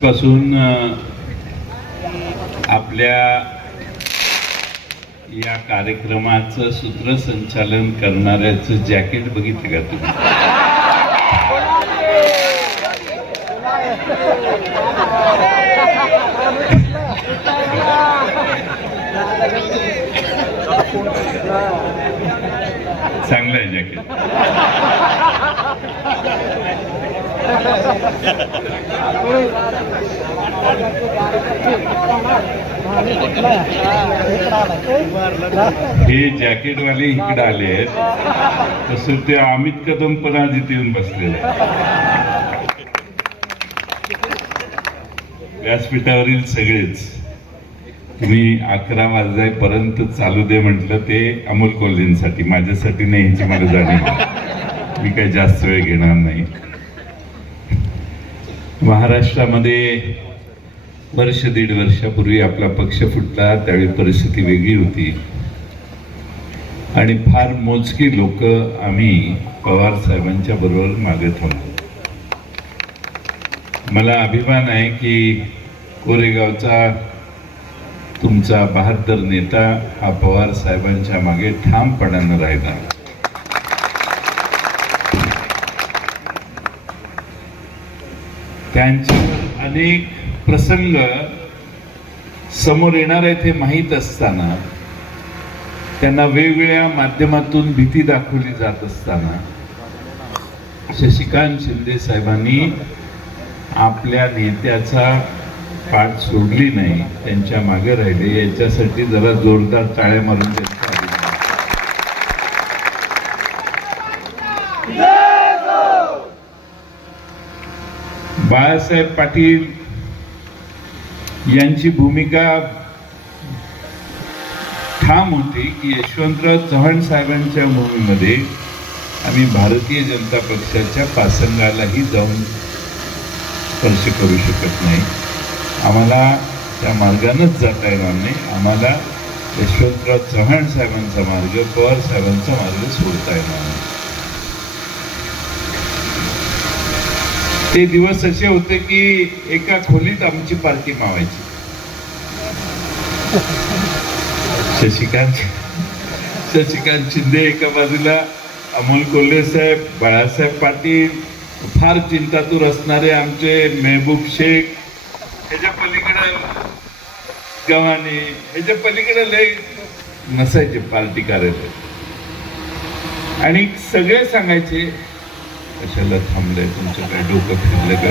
पासून आपल्या या कार्यक्रमाचं सूत्रसंचालन करणाऱ्याचं जॅकेट बघितलं का तुम्ही? चांगलं आहे जॅकेट. हे जॅकेटवाले इकडे आले आहेत. तसं ते अमित कदम पण आज इथे येऊन बसलेले व्यासपीठावरील सगळेच. तुम्ही अकरा वाजल्यापर्यंत चालू दे म्हटलं ते अमोल कोल्हेंसाठी. माझ्यासाठी नाही ह्याची मला जाणीव मी काही जास्त वेळ घेणार नाही. महाराष्ट्रामध्ये वर्ष दीड वर्षापूर्वी आपला पक्ष फुटला त्यावेळी परिस्थिती वेगळी होती. आणि फार मोजकी लोक आम्ही पवार साहेबांच्या बरोबर मागे थांबलो. मला अभिमान आहे की कोरेगावचा तुमचा बहादर नेता हा पवार साहेबांच्या मागे ठामपणानं राहिला. त्यांच्यावर अनेक प्रसंग समोर येणार आहेत हे माहीत असताना त्यांना वेगवेगळ्या माध्यमातून भीती दाखवली जात असताना शशिकांत शिंदे साहेबांनी आपल्या नेत्याचा पाठ सोडली नाही त्यांच्या मागे राहिले याच्यासाठी जरा जोरदार टाळ्या मारून त्यांचं अभिनंदन. बाळासाहेब पाटील यांची भूमिका ठाम होती की यशवंतराव चव्हाण साहेबांच्या भूमीमध्ये आम्ही भारतीय जनता पक्षाच्या पासंगालाही जाऊन स्पर्श करू शकत नाही. आम्हाला त्या मार्गानंच जाता येणार नाही. आम्हाला यशवंतराव चव्हाण साहेबांचा मार्ग पवार साहेबांचा मार्ग सोडता येणार नाही. ते दिवस असे होते की एका खोलीत आमची पार्टी मावायची. शशिकांत शशिकांत शिंदे एका बाजूला अमोल कोल्हे साहेब बाळासाहेब पाटील फार चिंतातूर असणारे आमचे मेहबूब शेख ह्याच्या पलीकडे गव्हाणे ह्याच्या पलीकडे लय नसायचे पार्टी कार्यालय आणि सगळे सांगायचे कशाला थांबलंय? तुमचं काय डोकं फिरलं का?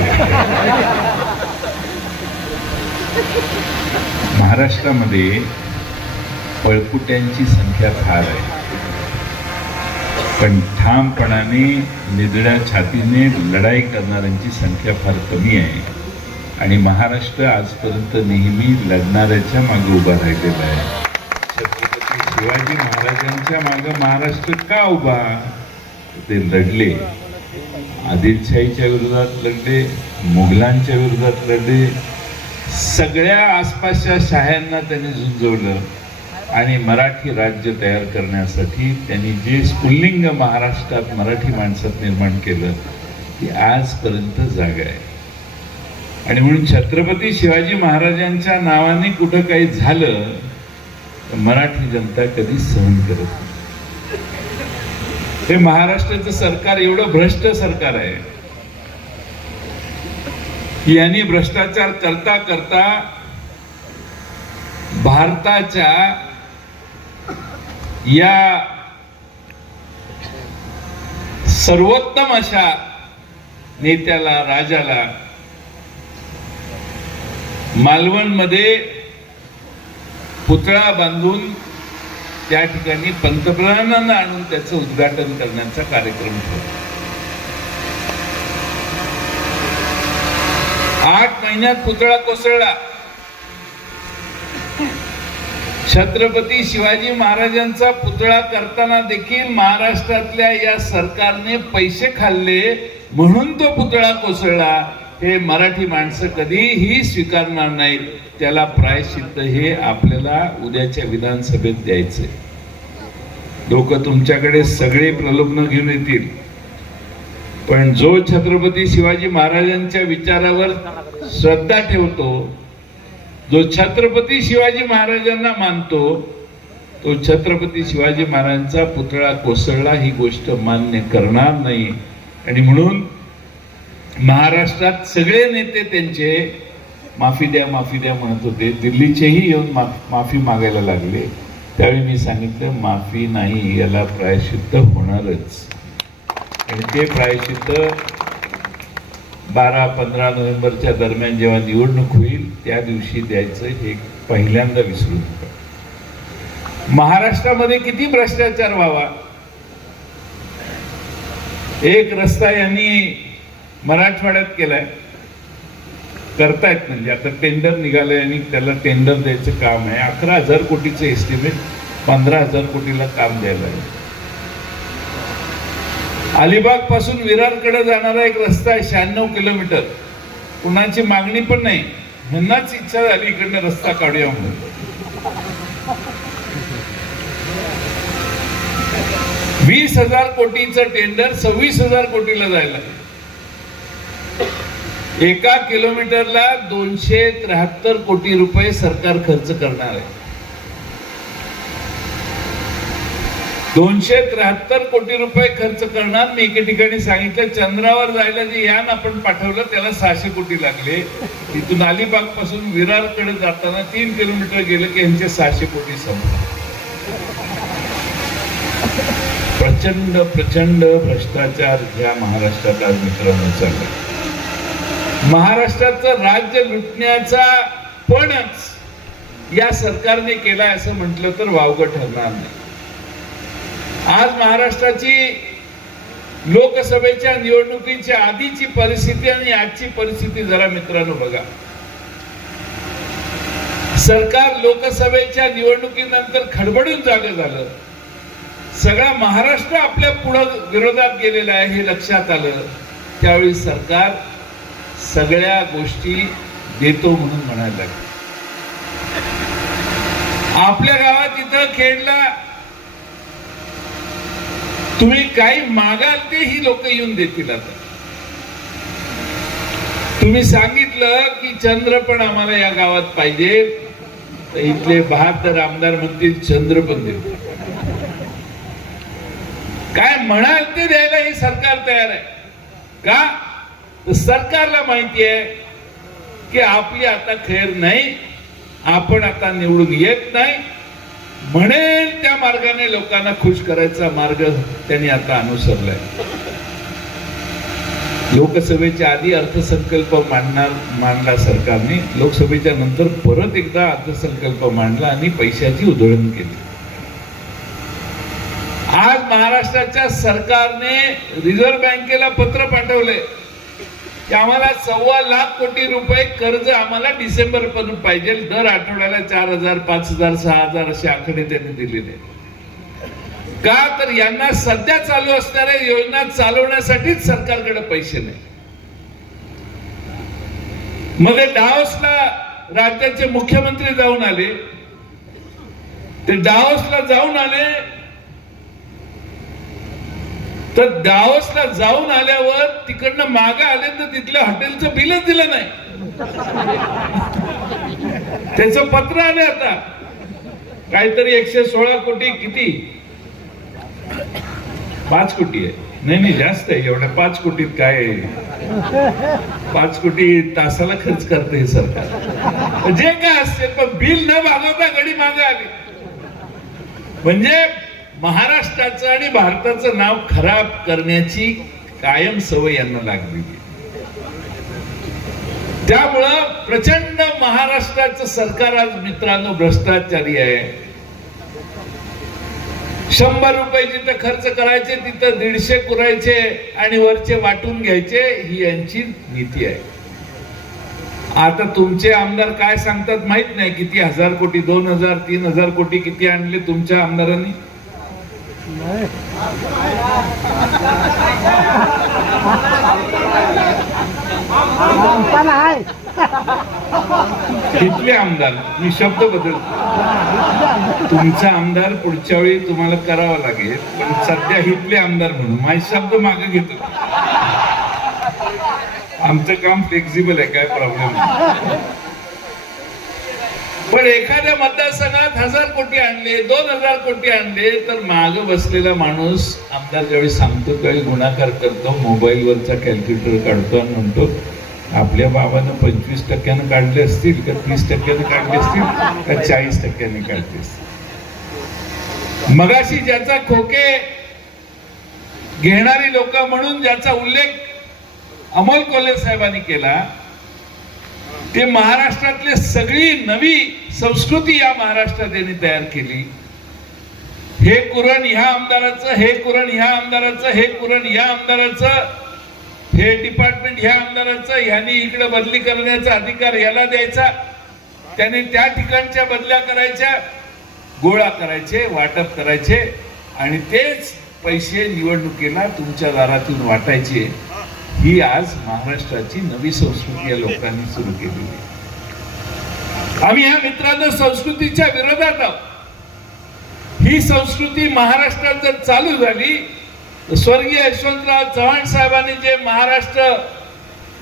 महाराष्ट्रामध्ये पळकुट्यांची संख्या फार आहे. पण ठामपणाने निधड्या छातीने लढाई करणाऱ्यांची संख्या फार कमी आहे. आणि महाराष्ट्र आजपर्यंत नेहमी लढणाऱ्याच्या मागे उभा राहिलेला आहे. छत्रपती शिवाजी महाराजांच्या मागे महाराष्ट्र का उभा? ते लढले. आदिलशाहीच्या विरोधात लढले मुघलांच्या विरोधात लढले. सगळ्या आसपासच्या शाह्यांना त्यांनी झुंजवलं आणि मराठी राज्य तयार करण्यासाठी त्यांनी जे स्फुल्लिंग महाराष्ट्रात मराठी माणसात निर्माण केलं ती आजपर्यंत जागा आहे. आणि म्हणून छत्रपती शिवाजी महाराजांच्या नावाने कुठं काही झालं तर मराठी जनता कधी सहन करत नाही. हे महाराष्ट्राचं सरकार एवढं भ्रष्ट सरकार आहे. यांनी भ्रष्टाचार करता करता भारताच्या या सर्वोत्तम अशा नेत्याला राजाला मालवणमध्ये पुतळा बांधून त्या ठिकाणी पंतप्रधानांना आणून त्याचं उद्घाटन करण्याचा कार्यक्रम ठेवला आठ महिन्यात पुतळा कोसळला. छत्रपती शिवाजी महाराजांचा पुतळा करताना देखील महाराष्ट्रातल्या या सरकारने पैसे खाल्ले म्हणून तो पुतळा कोसळला. हे मराठी माणसं कधीही स्वीकारणार नाहीत. त्याला प्रायश्चित्त हे आपल्याला उद्याच्या विधानसभेत द्यायचे लोक तुमच्याकडे सगळे प्रलोभन घेऊन येतील. पण जो छत्रपती शिवाजी महाराजांच्या विचारावर श्रद्धा ठेवतो जो छत्रपती शिवाजी महाराजांना मानतो तो छत्रपती शिवाजी महाराजांचा पुतळा कोसळला ही गोष्ट मान्य करणार नाही. आणि म्हणून महाराष्ट्रात सगळे नेते त्यांचे माफी द्या माफी द्या म्हणत होते. दिल्लीचेही येऊन माफ माफी मागायला लागले. त्यावेळी मी सांगितलं माफी नाही याला प्रायश्चित्त होणारच. आणि ते प्रायश्चित्त बारा पंधरा नोव्हेंबरच्या दरम्यान जेव्हा निवडणूक होईल त्या दिवशी द्यायचं हे पहिल्यांदा विसरू नका महाराष्ट्रामध्ये किती भ्रष्टाचार व्हावा? एक रस्ता यांनी मराठवाड्यात केलाय. करतायत म्हणजे. आता टेंडर निघालंय आणि त्याला टेंडर द्यायचं काम आहे. अकरा हजार कोटीचं एस्टिमेट पंधरा हजार कोटीला काम द्यायला आहे. अलिबागपासून विरारकडे जाणारा एक रस्ता आहे शहाण्णव किलोमीटर. कुणाची मागणी पण नाही. ह्यांनाच इच्छा झाली इकडनं रस्ता काढूया म्हणून. वीस हजार कोटीचं टेंडर सव्वीस हजार कोटीला जायला. एका किलोमीटरला दोनशे त्र्याहत्तर कोटी रुपये सरकार खर्च करणार आहे. दोनशे त्र्याहत्तर कोटी रुपये खर्च करणार. मी एके ठिकाणी सांगितलं चंद्रावर जायला जे यान आपण पाठवलं त्याला सहाशे कोटी लागले. तिथून अलिबागपासून विरारकडे जाताना तीन किलोमीटर गेलं की यांचे सहाशे कोटी संपले. प्रचंड प्रचंड भ्रष्टाचार या महाराष्ट्रात आज मित्रांनो चालला महाराष्ट्राचं राज्य लुटण्याचा पणच या सरकारने केलाय असं म्हटलं तर वावगं ठरणार नाही. आज महाराष्ट्राची लोकसभेच्या निवडणुकीच्या आधीची परिस्थिती आणि आजची परिस्थिती जरा मित्रांनो बघा. सरकार लोकसभेच्या निवडणुकीनंतर खडबडून जागं झालं. सगळा महाराष्ट्र आपल्या पुढं विरोधात गेलेला आहे हे लक्षात आलं. त्यावेळी सरकार सगळ्या गोष्टी देतो म्हणून म्हणायला लागले. आपल्या गावात इथं खेडला तुम्ही काही मागाल ते ही लोक येऊन देतील आता. तुम्ही सांगितलं की चंद्र पण आम्हाला या गावात पाहिजे तर इथले बहात्तर आमदार म्हणतील चंद्र पण देऊ. काय म्हणाल ते द्यायला हे सरकार तयार आहे. का? तर सरकारला माहिती आहे की आपली आता खैर नाही आपण आता निवडून येत नाही. म्हणेल त्या मार्गाने लोकांना खुश करायचा मार्ग त्यांनी आता अनुसरलाय. लोकसभेच्या आधी अर्थसंकल्प मांडणार मांडला सरकारने. लोकसभेच्या नंतर परत एकदा अर्थसंकल्प मांडला आणि पैशाची उधळण केली. आज महाराष्ट्राच्या सरकारने रिझर्व्ह बँकेला पत्र पाठवले की आम्हाला सव्वा लाख कोटी रुपये कर्ज आम्हाला डिसेंबर पर्यंत पाहिजे. दर आठवड्याला चार हजार पाच हजार सहा हजार असे आकडे त्यांनी दिलेले. का? तर यांना सध्या चालू असणाऱ्या योजना चालवण्यासाठीच सरकारकडे पैसे नाही. मग डावसला राज्याचे मुख्यमंत्री जाऊन आले. ते डावसला जाऊन आले. तर दावसला जाऊन आल्यावर तिकडनं मागे आले तर तिथल्या हॉटेलचं बिलच दिलं नाही. त्याचं पत्र आले आता. काहीतरी एकशे सोळा कोटी किती? पाच कोटी आहे. नाही नाही जास्त आहे. एवढ्या पाच कोटीत काय आहे? पाच कोटी तासाला खर्च करते हे सरकार. जे काय असते पण बिल न भागवता गडी मागे आली. म्हणजे महाराष्ट्राचं आणि भारताचं नाव खराब करण्याची कायम सवय यांना लागलेली त्यामुळं प्रचंड महाराष्ट्राचं सरकार आज मित्रांनो भ्रष्टाचारी आहे. शंभर रुपये जिथं खर्च करायचे तिथं दीडशे पुरायचे आणि वरचे वाटून घ्यायचे ही यांची नीती आहे. आता तुमचे आमदार काय सांगतात माहीत नाही किती हजार कोटी दोन हजार तीन हजार कोटी किती आणले तुमच्या आमदारांनी? तिथले आमदार. मी शब्द बदलतो तुमचा आमदार पुढच्या वेळी तुम्हाला करावा लागेल पण सध्या हितले आमदार म्हणून. माझे शब्द मागे घेतो. आमचं काम फ्लेक्झिबल आहे काय प्रॉब्लेम नाही. पण एखाद्या मतदारसंघात हजार कोटी आणले दोन हजार कोटी आणले तर माग बसलेला माणूस आमदार ज्यावेळी सांगतो त्यावेळी गुणाकार करतो मोबाईलवरचा कॅल्क्युलेटर काढतो आणि म्हणतो आपल्या बाबानं पंचवीस टक्क्यानं काढले असतील का तीस टक्क्यानं काढले असतील का चाळीस टक्क्याने काढले असतील? मगाशी ज्याचा खोके घेणारी लोक म्हणून ज्याचा उल्लेख अमोल कोल्हे साहेबांनी केला ते महाराष्ट्रातले सगळी नवी संस्कृती या महाराष्ट्रात यांनी तयार केली. हे कुरण ह्या आमदाराचं हे कुरण ह्या आमदाराचं हे कुरण ह्या आमदाराचं हे डिपार्टमेंट ह्या आमदाराचं ह्यानी इकडे बदली करण्याचा अधिकार याला द्यायचा. त्याने त्या ठिकाणच्या बदल्या करायच्या गोळा करायचे वाटप करायचे आणि तेच पैसे निवडणुकीला तुमच्या दारातून वाटायचे. ही आज महाराष्ट्राची नवी संस्कृती या लोकांनी सुरू केलेली आहे. आम्ही या मित्रांनो संस्कृतीच्या विरोधात आहोत. ही संस्कृती महाराष्ट्रात जर चालू झाली तर स्वर्गीय यशवंतराव चव्हाण साहेबांनी जे महाराष्ट्र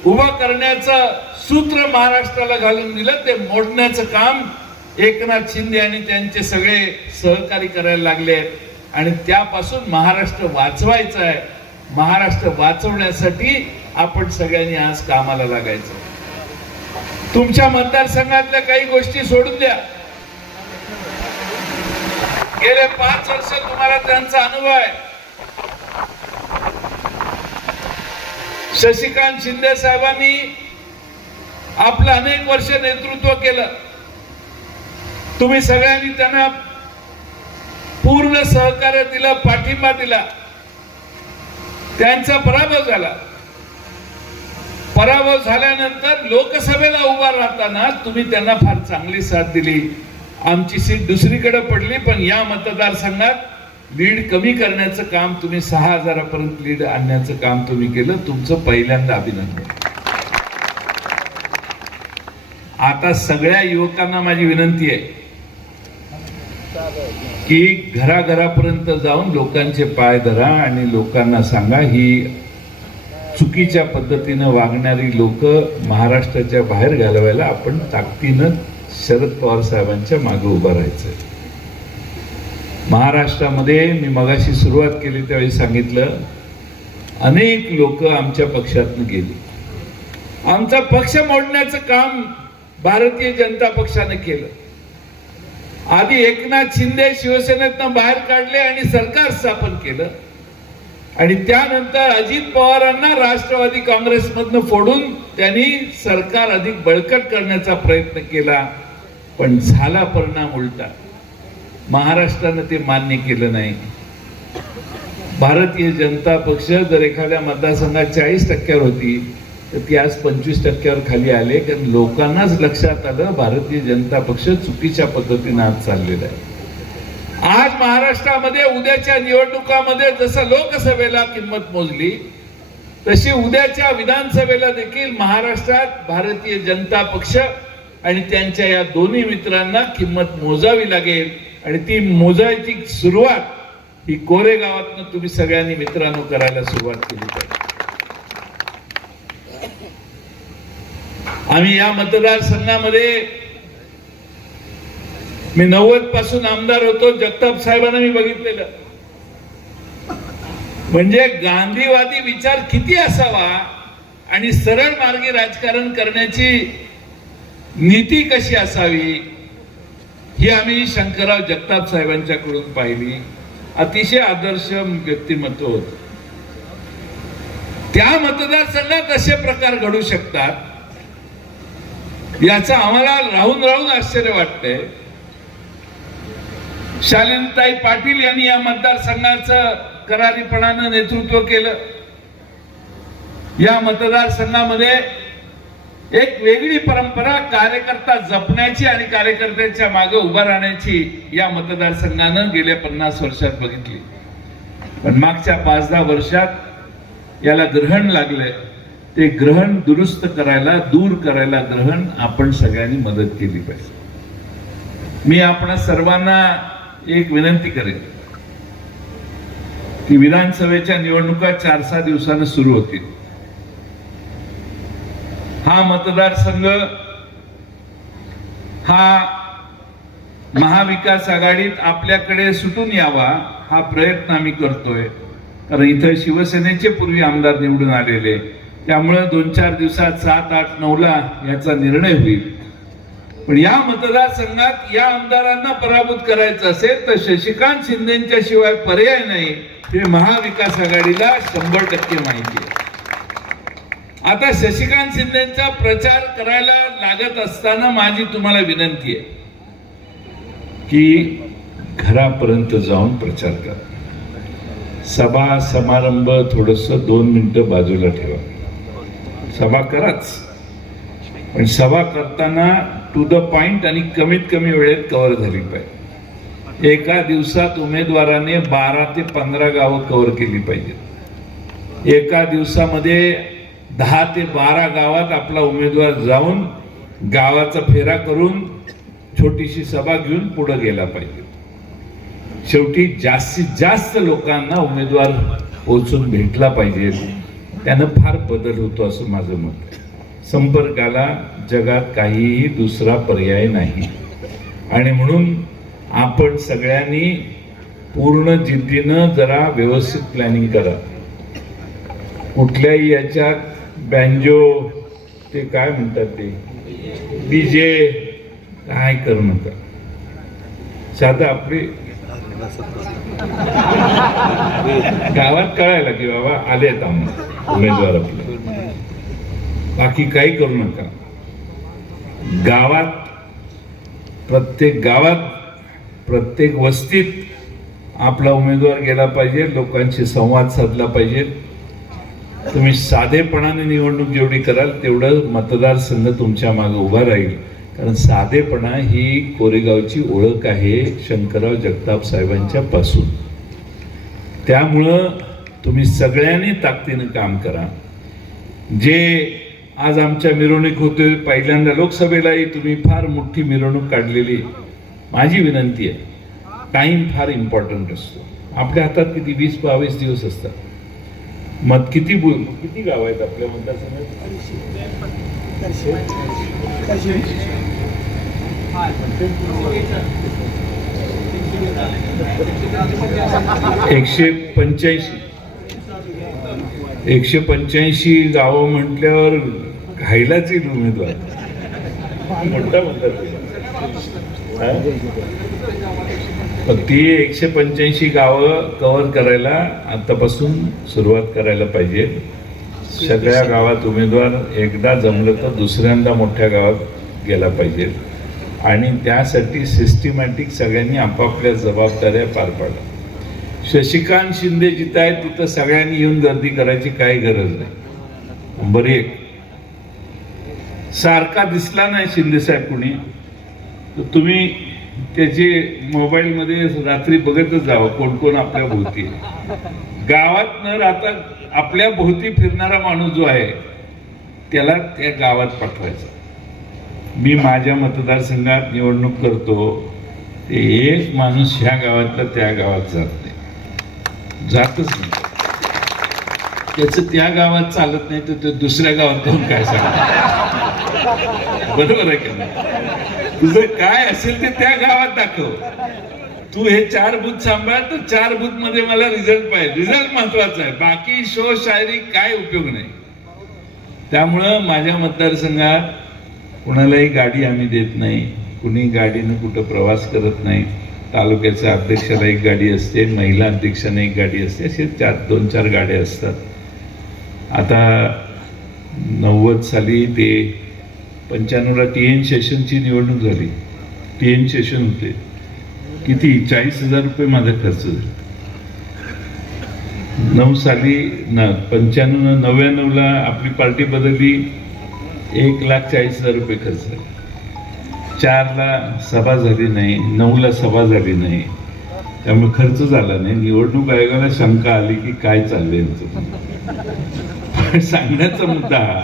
उभं करण्याचं सूत्र महाराष्ट्राला घालून दिलं ते मोडण्याचं काम एकनाथ शिंदे आणि त्यांचे सगळे सहकारी करायला लागले आणि त्यापासून महाराष्ट्र वाचवायचं आहे. महाराष्ट्र वाचवण्यासाठी आपण सगळ्यांनी आज कामाला लागायचं. तुमच्या मतदारसंघातल्या काही गोष्टी सोडून द्या. गेले पाच वर्ष तुम्हाला त्यांचा अनुभव आहे. शशिकांत शिंदे साहेबांनी आपलं अनेक वर्ष नेतृत्व केलं. तुम्ही सगळ्यांनी त्यांना पूर्ण सहकार्य दिलं पाठिंबा दिला. त्यांचा पराभव झाला. पराभव झाल्यानंतर लोकसभेला उभा राहताना तुम्ही त्यांना फार चांगली साथ दिली. आमची सीट दुसरीकडे पडली पण या मतदारसंघात लीड कमी करण्याचं काम तुम्ही सहा हजारापर्यंत लीड आणण्याचं काम तुम्ही केलं. तुमचं पहिल्यांदा अभिनंदन. आता सगळ्या युवकांना माझी विनंती आहे की घराघरापर्यंत जाऊन लोकांचे पाय धरा आणि लोकांना सांगा ही चुकीच्या पद्धतीनं वागणारी लोक महाराष्ट्राच्या बाहेर घालवायला आपण ताकदीनं शरद पवार साहेबांच्या मागे उभं राहायचं महाराष्ट्रामध्ये मी मगाशी सुरुवात केली त्यावेळी सांगितलं अनेक लोक आमच्या पक्षातनं गेली. आमचा पक्ष मोडण्याचं काम भारतीय जनता पक्षाने केलं. आधी एकनाथ शिंदे शिवसेनेतनं बाहेर काढले आणि सरकार स्थापन केलं. आणि त्यानंतर अजित पवारांना राष्ट्रवादी काँग्रेसमधनं फोडून त्यांनी सरकार अधिक बळकट करण्याचा प्रयत्न केला पण झाला परिणाम उलटा. महाराष्ट्रानं ते मान्य केलं नाही. भारतीय जनता पक्ष जर एखाद्या मतदारसंघात चाळीस टक्क्यावर होती तर ती आज पंचवीस टक्क्यावर खाली आले कारण लोकांनाच लक्षात आलं भारतीय जनता पक्ष चुकीच्या पद्धतीने आज चाललेला आहे. आज महाराष्ट्रामध्ये उद्याच्या निवडणुकामध्ये जसं लोकसभेला किंमत मोजली तशी उद्याच्या विधानसभेला देखील महाराष्ट्रात भारतीय जनता पक्ष आणि त्यांच्या या दोन्ही मित्रांना किंमत मोजावी लागेल. आणि ती मोजायची सुरुवात ही कोरेगावातनं तुम्ही सगळ्यांनी मित्रांनो करायला सुरुवात केली पाहिजे. आम्ही या मतदारसंघामध्ये मी नव्वदपासून आमदार होतो जगताप साहेबांना मी बघितलेलं. म्हणजे गांधीवादी विचार किती असावा आणि सरळ मार्गी राजकारण करण्याची नीती कशी असावी ही आम्ही शंकरराव जगताप साहेबांच्याकडून पाहिली. अतिशय आदर्श व्यक्तिमत्व होत. त्या मतदारसंघात असे प्रकार घडू शकतात. याचं आम्हाला राहून राहून आश्चर्य वाटतंय. शालीनताई पाटील यांनी या मतदारसंघाचं करारीपणानं नेतृत्व केलं. या मतदारसंघामध्ये एक वेगळी परंपरा कार्यकर्ता जपण्याची आणि कार्यकर्त्यांच्या मागे उभा राहण्याची या मतदारसंघानं गेल्या पन्नास वर्षात बघितली. पण मागच्या पाच दहा वर्षात याला ग्रहण लागलंय. ते ग्रहण दुरुस्त करायला दूर करायला ग्रहण आपण सगळ्यांनी मदत केली पाहिजे. मी आपणा सर्वांना एक विनंती करेन की विधानसभेच्या निवडणुका चार सहा दिवसानं सुरू होतील. हा मतदारसंघ हा महाविकास आघाडीत आपल्याकडे सुटून यावा हा प्रयत्न आम्ही करतोय. कारण इथं शिवसेनेचे पूर्वी आमदार निवडून आलेले त्यामुळे दोन चार दिवसात सात आठ नऊला याचा निर्णय होईल. पण या मतदारसंघात या आमदारांना पराभूत करायचं असेल तर शशिकांत शिंदेच्या शिवाय पर्याय नाही. हे महाविकास आघाडीला शंभर टक्के माहिती आहे. आता शशिकांत शिंदेचा प्रचार करायला लागत असताना माझी तुम्हाला विनंती आहे की घरापर्यंत जाऊन प्रचार करा. सभा समारंभ थोडस दोन मिनिटं बाजूला ठेवा. सभा कराच. पण सभा करताना टू द पॉइंट आणि कमीत कमी वेळेत कव्हर झाली पाहिजे. एका दिवसात उमेदवाराने बारा ते पंधरा गावं कव्हर केली पाहिजेत. एका दिवसामध्ये दहा ते बारा गावात आपला उमेदवार जाऊन गावाचा फेरा करून छोटीशी सभा घेऊन पुढे गेला पाहिजे. शेवटी जास्तीत जास्त लोकांना उमेदवार पोचून भेटला पाहिजे. त्यानं फार बदल होतो असं माझं मत आहे. संपर्काला जगात काहीही दुसरा पर्याय नाही. आणि म्हणून आपण सगळ्यांनी पूर्ण जिद्दीनं जरा व्यवस्थित प्लॅनिंग करा. कुठल्याही याच्यात बँजो ते काय म्हणतात ते? डीजे काय करू नका. साधं आपली गावात कळायला की बाबा आले आम्हाला उमेदवार आपले. बाकी काही करू नका. गावात प्रत्येक गावात प्रत्येक वस्तीत आपला उमेदवार गेला पाहिजे लोकांशी संवाद साधला पाहिजे. तुम्ही साधेपणाने निवडणूक जेवढी कराल तेवढं मतदारसंघ तुमच्या मागे उभा राहील. कारण साधेपणा ही कोरेगावची ओळख आहे शंकरराव जगताप साहेबांच्या पासून. त्यामुळं तुम्ही सगळ्यांनी ताकदीनं काम करा. जे आज आमच्या मिरवणूक होते पहिल्यांदा लोकसभेलाही तुम्ही फार मोठी मिरवणूक काढलेली माझी विनंती आहे. टाईम फार इम्पॉर्टंट असतो. आपल्या हातात किती वीस बावीस दिवस असतात. मत किती बोल किती गाव आहेत आपल्या मतदारसंघात? एकशे पंच्याऐंशी. एकशे पंच्याऐंशी गावं म्हटल्यावर घायलाच येईल उमेदवार. मोठा म्हणतात ती एकशे पंच्याऐंशी गावं कव्हर करायला आतापासून सुरुवात करायला पाहिजे. सगळ्या गावात उमेदवार एकदा जमलं तर दुसऱ्यांदा मोठ्या गावात गेला पाहिजे. आणि त्यासाठी सिस्टमॅटिक सगळ्यांनी आपापल्या जबाबदाऱ्या पार पाडल्या. शशिकांत शिंदे जिथं आहेत तिथं सगळ्यांनी येऊन गर्दी करायची काही गरज नाही. नंबर एक. सारखा दिसला नाही शिंदे साहेब कुणी. तर तुम्ही त्याचे मोबाईलमध्ये रात्री बघतच जावं कोण कोण आपल्या भोवती गावात न राहता आपल्या भोवती फिरणारा माणूस जो आहे त्याला त्या गावात पाठवायचा. मी माझ्या मतदारसंघात निवडणूक करतो ते एक माणूस ह्या गावातला त्या गावात जात नाही. जातच नाही. त्याचं त्या गावात चालत नाही तर तो दुसऱ्या गावात जाऊन काय सांगणार बरोबर आहे का नाही? तुझं काय असेल ते त्या गावात दाखव. तू हे चार बूथ सांभाळ तर चार बूथमध्ये मला रिझल्ट पाहिजे. रिझल्ट महत्त्वाचा आहे. बाकी शो शायरी काय उपयोग नाही. त्यामुळं माझ्या मतदारसंघात कुणालाही गाडी आम्ही देत नाही. कुणी गाडीनं कुठं प्रवास करत नाही. तालुक्याच्या अध्यक्षाला एक गाडी असते महिला अध्यक्षाने एक गाडी असते. असे चार दोन चार गाड्या असतात. आता नव्वद साली ते पंच्याण्णवला टी एन सेशनची निवडणूक झाली. टी एन सेशन होते. किती? चाळीस हजार रुपये माझा खर्च झाला. नऊ साली न पंच्याण्णव नव्याण्णवला आपली पार्टी बदलली. एक लाख चाळीस हजार रुपये खर्च झाला. चारला सभा झाली नाही नऊला सभा झाली नाही. त्यामुळे खर्च झाला नाही. निवडणूक आयोगाला शंका आली की काय चाललंय यांचं? पण सांगण्याचा मुद्दा हा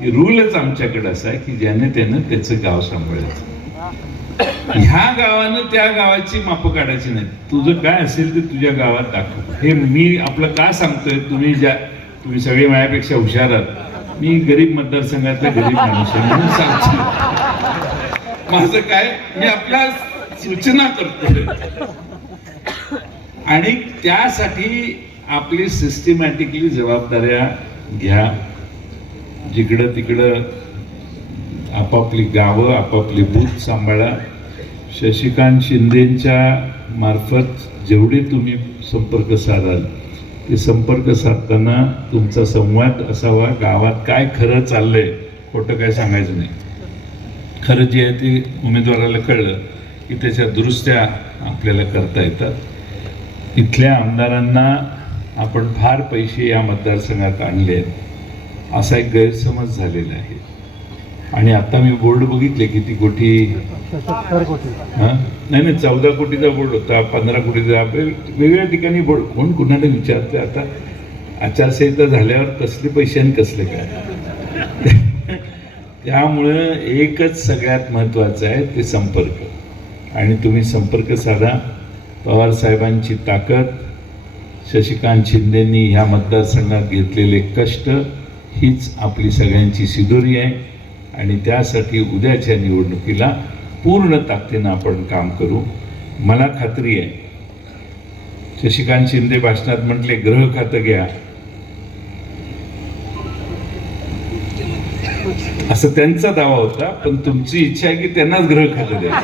की रूलच आमच्याकडे असा आहे की ज्याने त्यानं त्याचं गाव सांभाळायचं. ह्या गावानं त्या गावाची माप काढायची नाही तुझं काय असेल ते तुझ्या गावात दाखव. हे मी आपलं का सांगतोय? तुम्ही ज्या तुम्ही सगळे माझ्यापेक्षा हुशार आहात. मी गरीब मतदारसंघातला गरीब माणूस आहे म्हणून सांगतो. माझं काय मी आपल्या सूचना करतो आणि त्यासाठी आपली सिस्टमॅटिकली जबाबदाऱ्या घ्या. जिकडं तिकडं आपापली गावं आपापली बूथ सांभाळा. शशिकांत शिंदेच्या मार्फत जेवढे तुम्ही संपर्क साधाल की संपर्क साधताना तुमचा संवाद असावा. गावात काय खरं चाललंय खोटं काय सांगायचं नाही. खरं जे आहे ते उमेदवाराला कळलं की त्याच्या दुरुस्त्या आपल्याला करता येतात. इथल्या आमदारांना आपण फार पैसे या मतदारसंघात आणले आहेत. असा एक गैरसमज झालेला आहे. आणि आता मी बोर्ड बघितले किती कोटी? हा? नाही नाही चौदा कोटीचा बोर्ड होता पंधरा कोटीचा. वेगवेगळ्या ठिकाणी बोर्ड. कोण कुणाला विचारते आता? आचारसंहिता झाल्यावर कसले पैसे आणि कसले काय? त्यामुळं एकच सगळ्यात महत्वाचं आहे ते संपर्क. आणि तुम्ही संपर्क साधा. पवार साहेबांची ताकद शशिकांत शिंदेंनी ह्या मतदारसंघात घेतलेले कष्ट हीच आपली सगळ्यांची सिदोरी आहे. आणि त्यासाठी उद्याच्या निवडणुकीला पूर्ण ताकदीनं आपण काम करू. मला खात्री आहे. शशिकांत शिंदे भाषणात म्हटले ग्रह खातं घ्या. असं त्यांचा दावा होता पण तुमची इच्छा आहे की त्यांनाच ग्रह खातं द्या.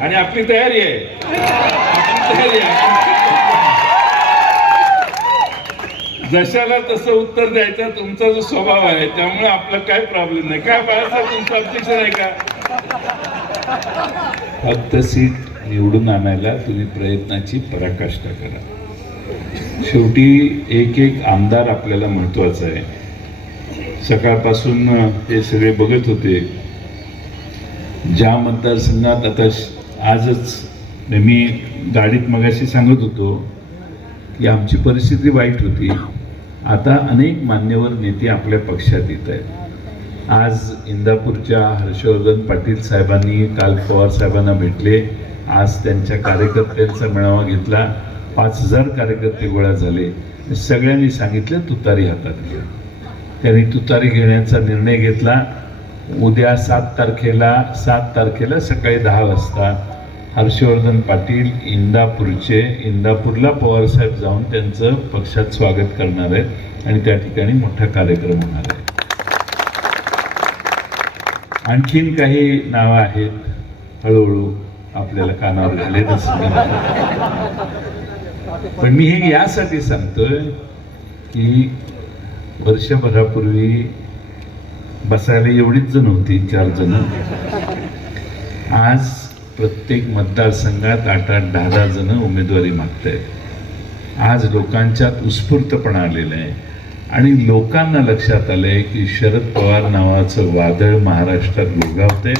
आणि आपली तयारी आहे. आपली तयारी आहे. जशाला तसं उत्तर द्यायचा तुमचा जो स्वभाव आहे त्यामुळे आपला काय प्रॉब्लेम नाही. काय बाळासाहेब तुमचं ऑब्जेक्शन आहे का? फक्त सीट निवडून आणायला तुम्ही प्रयत्नाची पराकाष्ठा करा. शेवटी एक एक आमदार आपल्याला महत्त्वाचा आहे. सकाळपासून हे सगळे बघत होते. ज्या मतदारसंघात आता आजच मी गाडीत मगाशी सांगत होतो की आमची परिस्थिती वाईट होती. आता अनेक मान्यवर नेते आपल्या पक्षात येत आहेत. आज इंदापूरच्या हर्षवर्धन पाटील साहेबांनी काल पवार साहेबांना भेटले. आज त्यांच्या कार्यकर्त्यांचा मेळावा घेतला. पाच हजार कार्यकर्ते गोळा झाले. सगळ्यांनी सांगितलं तुतारी हातात घ्या. त्यांनी तुतारी घेण्याचा निर्णय घेतला. उद्या सात तारखेला सात तारखेला सकाळी दहा वाजता हर्षवर्धन पाटील इंदापूरचे इंदापूरला पवारसाहेब जाऊन त्यांचं पक्षात स्वागत करणार आहेत आणि त्या ठिकाणी मोठा कार्यक्रम होणार आहे. आणखीन काही नावं आहेत. हळूहळू आपल्याला कानावर घालेतच पण मी हे यासाठी सांगतोय की वर्षभरापूर्वी बसायला एवढीच जण होती चार जण. आज प्रत्येक मतदारसंघात आठ आठ दहा दहा जण उमेदवारी मागत आहेत आज लोकांच्यात उत्स्फूर्तपणा आलेला आहे. आणि लोकांना लक्षात आलंय की शरद पवार नावाचं वादळ महाराष्ट्रात गुरगावतंय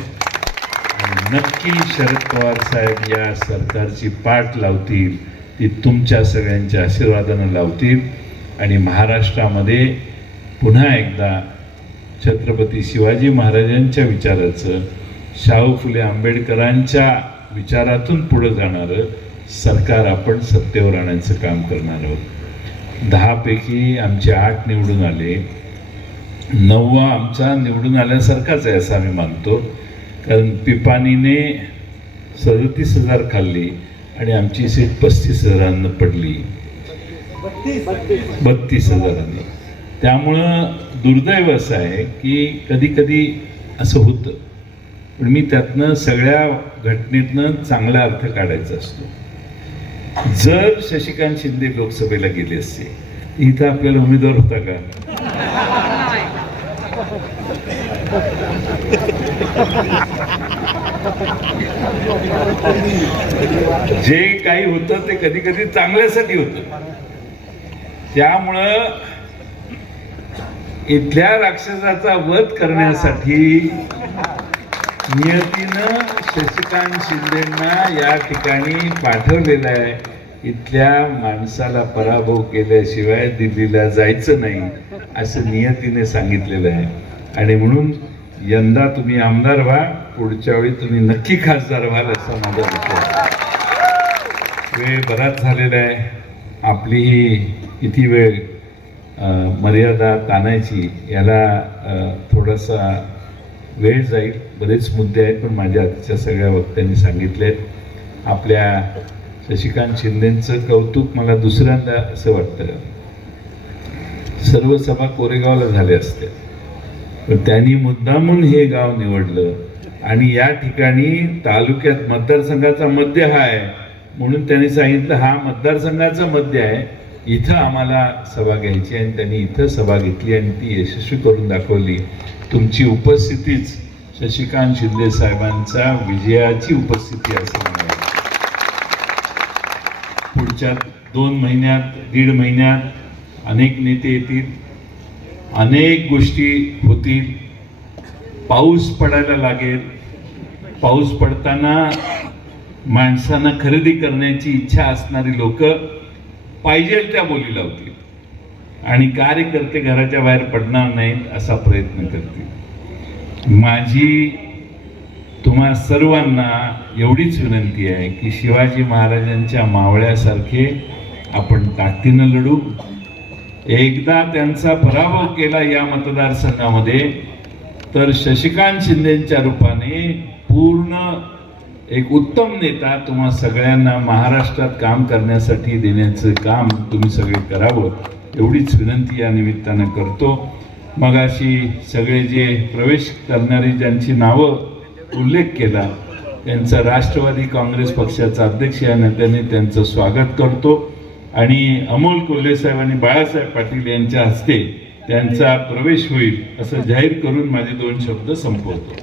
आणि नक्की शरद पवार साहेब या सरकारची पाठ लावतील ती तुमच्या सगळ्यांच्या आशीर्वादानं लावतील. आणि महाराष्ट्रामध्ये पुन्हा एकदा छत्रपती शिवाजी महाराजांच्या विचाराचं शाहू फुले आंबेडकरांच्या विचारातून पुढे जाणारं सरकार आपण सत्तेवर आणायचं काम करणार आहोत. दहापैकी आमचे आठ निवडून आले. नववा आमचा निवडून आल्यासारखाच आहे असं आम्ही मानतो. कारण पिपानीने सदतीस हजार खाल्ली आणि आमची सीट पस्तीस हजारांना पडली. बत्तीस हजारांनी. त्यामुळं दुर्दैव असं आहे की कधी कधी असं होतं. पण मी त्यातनं सगळ्या घटनेतनं चांगला अर्थ काढायचा असतो. जर शशिकांत शिंदे लोकसभेला गेले असते इथं आपल्याला उमेदवार होता का? जे काही होतं ते कधी कधी चांगल्यासाठी होतं. त्यामुळं इथल्या राक्षसाचा वध करण्यासाठी नियतीनं शशिकांत शिंदेंना या ठिकाणी पाठवलेलं आहे. इथल्या माणसाला पराभव केल्याशिवाय दिल्लीला जायचं नाही असं नियतीने सांगितलेलं आहे. आणि म्हणून यंदा तुम्ही आमदार व्हा पुढच्या वेळी तुम्ही नक्की खासदार व्हाल असा माझा विचार आहे. वेळ बराच झालेला आहे. आपली ही किती वेळ मर्यादा ताणायची याला थोडासा वेळ जाईल बरेच मुद्दे आहेत पण माझ्या आधीच्या सगळ्या वक्त्यांनी सांगितले आपल्या शशिकांत शिंदेचं कौतुक मला दुसऱ्यांदा असं वाटतं. सर्व सभा कोरेगावला झाल्या असत्या. पण त्यांनी मुद्दामून हे गाव निवडलं आणि या ठिकाणी तालुक्यात मतदारसंघाचा मध्य हा आहे म्हणून त्यांनी सांगितलं हा मतदारसंघाचा मध्य आहे. इथं आम्हाला सभा घ्यायची आणि त्यांनी इथं सभा घेतली आणि ती यशस्वी करून दाखवली. तुमची उपस्थितीच शशिकांत शिंदे साहेबांचा विजयाची उपस्थिती असणार आहे पुढच्या दोन महिन्यात दीड महिन्यात अनेक नेते येतील अनेक गोष्टी होतील. पाऊस पडायला लागेल. पाऊस पडताना माणसांना खरेदी करण्याची इच्छा असणारी लोक पाहिजे त्या बोली लावतील आणि कार्यकर्ते घराच्या बाहेर पडणार नाहीत असा प्रयत्न करतील. माझी तुम्हा सर्वांना एवढीच विनंती आहे की शिवाजी महाराजांच्या मावळ्यासारखे आपण ताकदीनं लढू. एकदा त्यांचा पराभव केला या मतदारसंघामध्ये तर शशिकांत शिंदेच्या रूपाने पूर्ण एक उत्तम नेता तुम्हा सगळ्यांना महाराष्ट्रात काम करण्यासाठी देण्याचं काम तुम्ही सगळे करावं. एवढीच विनंती या निमित्तानं करतो. मग अशी सगळे जे प्रवेश करणारी ज्यांची नावं उल्लेख केला त्यांचा राष्ट्रवादी काँग्रेस पक्षाचा अध्यक्ष या नेत्याने त्यांचं स्वागत करतो. आणि अमोल कोल्हे साहेब आणि बाळासाहेब पाटील यांच्या हस्ते त्यांचा प्रवेश होईल असं जाहीर करून माझे दोन शब्द संपवतो.